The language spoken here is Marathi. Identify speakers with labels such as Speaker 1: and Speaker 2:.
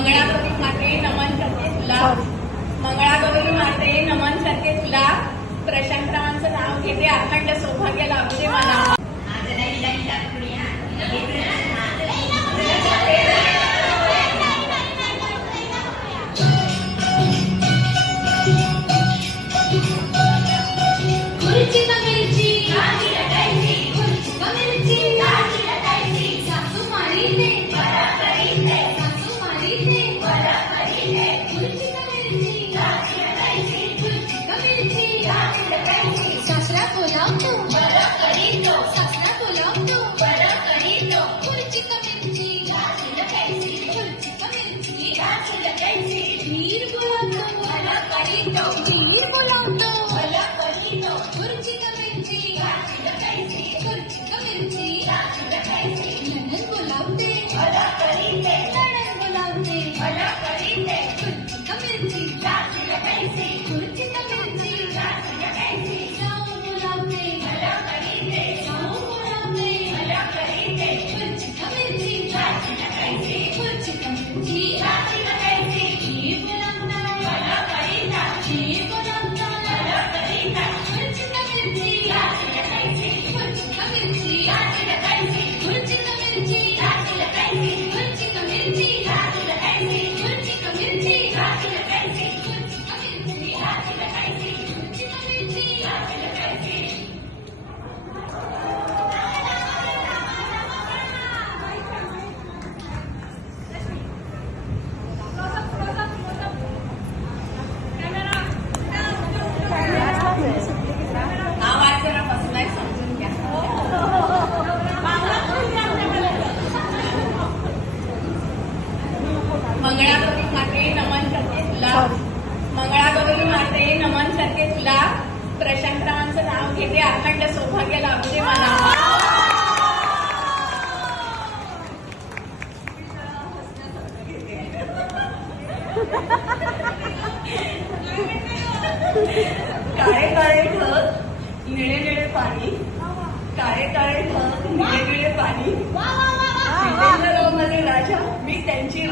Speaker 1: मंगळागौरी माते नमन करते तुला. मंगळागौरी माते नमन करते तुला. प्रशांतरावांचं नाव घेते. अखंड सौभाग्य लाभते मला. two. मंगळागौरी माते नमन करते तुला. मंगळागौरी माते नमन करते तुला. प्रशांतरावांचं नाव घेते. अखंड सौभाग्य लाभते मला. काळे काळे ढग निळे निळे पाणी. काळे काळे ढग निळे निळे पाणी. राजा मी त्यांची